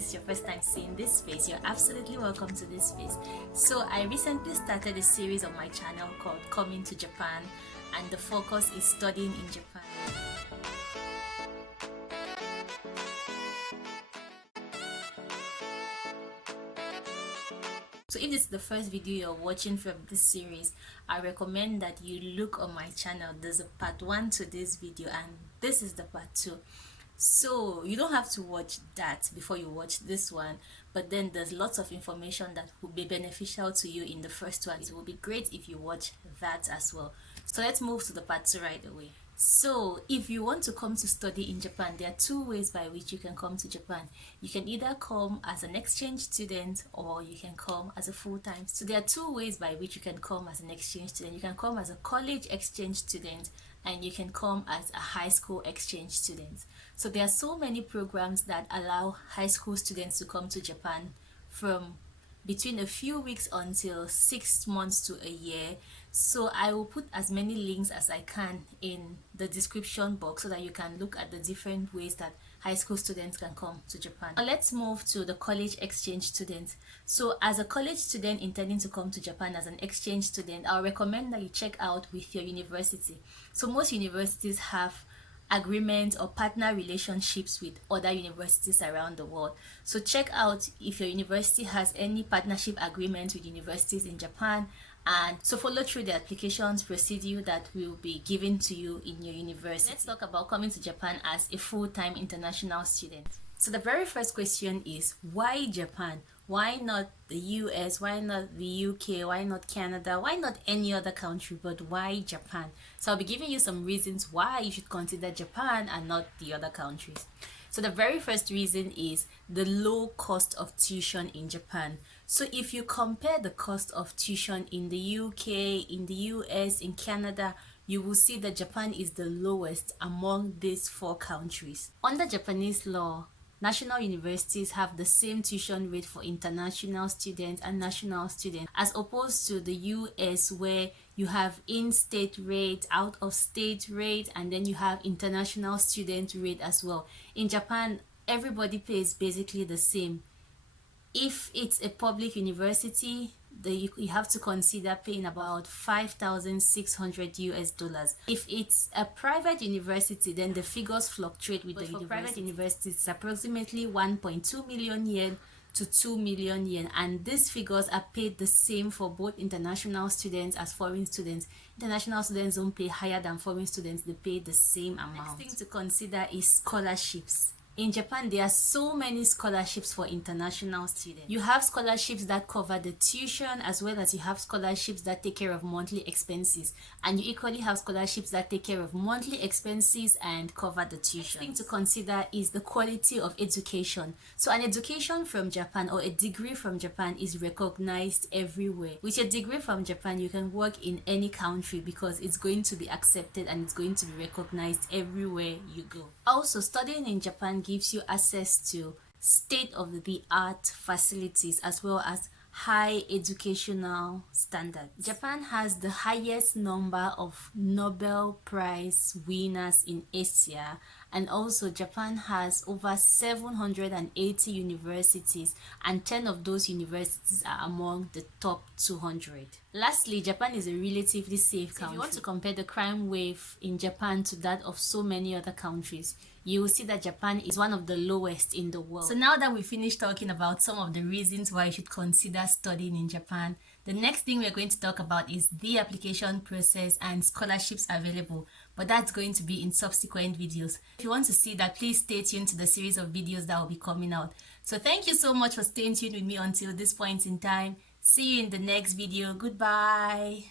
this is your first time seeing this face, you're absolutely welcome to this face. So I recently started a series on my channel called Coming to Japan, and the focus is studying in Japan. So if this is the first video you're watching from this series, I recommend that you look on my channel. There's a part 1 to this video and this is the part 2. So you don't have to watch that before you watch this one, but then there's lots of information that will be beneficial to you in the first one. It will be great if you watch that as well. So let's move to the part 2 right away. So if you want to come to study in Japan, there are 2 ways by which you can come to Japan. You can either come as an exchange student or you can come as a full-time student. So there are 2 ways by which you can come as an exchange student. You can come as a college exchange student and you can come as a high school exchange student. So there are so many programs that allow high school students to come to Japan from between a few weeks until 6 months to a year. So I will put as many links as I can in the description box so that you can look at the different ways that high school students can come to Japan. Now let's move to the college exchange student. So as a college student intending to come to Japan as an exchange student, I'll recommend that you check out with your university. So most universities have agreement or partner relationships with other universities around the world. So check out if your university has any partnership agreement with universities in Japan, and so follow through the applications procedure that will be given to you in your university. Let's talk about coming to Japan as a full-time international student. So the very first question is, why Japan? Why not the US? Why not the UK? Why not Canada? Why not any other country? But why Japan? So I'll be giving you some reasons why you should consider Japan and not the other countries. So the very first reason is the low cost of tuition in Japan. So if you compare the cost of tuition in the UK, in the US, in Canada, you will see that Japan is the lowest among these 4 countries. Under Japanese law, national universities have the same tuition rate for international students and national students, as opposed to the US, where you have in-state rate, out-of-state rate, and then you have international student rate as well. In Japan, everybody pays basically the same. If it's a public university, you have to consider paying about $5,600 US. If it's a private university, then the figures fluctuate with the university. For private universities, it's approximately 1.2 million yen to 2 million yen, and these figures are paid the same for both international students as foreign students. International students don't pay higher than foreign students, they pay the same amount. Next thing to consider is scholarships. In Japan, there are so many scholarships for international students. You have scholarships that cover the tuition, as well as you have scholarships that take care of monthly expenses. And you equally have scholarships that take care of monthly expenses and cover the tuition. Next thing to consider is the quality of education. So an education from Japan or a degree from Japan is recognized everywhere. With a degree from Japan, you can work in any country because it's going to be accepted and it's going to be recognized everywhere you go. Also, studying in Japan gives you access to state-of-the-art facilities as well as high educational standards. Japan has the highest number of Nobel Prize winners in Asia, and also Japan has over 780 universities, and 10 of those universities are among the top 200. Lastly, Japan is a relatively safe country. If you want to compare the crime wave in Japan to that of so many other countries, you will see that Japan is one of the lowest in the world. So now that we finished talking about some of the reasons why you should consider studying in Japan, the next thing we're going to talk about is the application process and scholarships available, but that's going to be in subsequent videos. If you want to see that, please stay tuned to the series of videos that will be coming out. So thank you so much for staying tuned with me until this point in time. See you in the next video. Goodbye.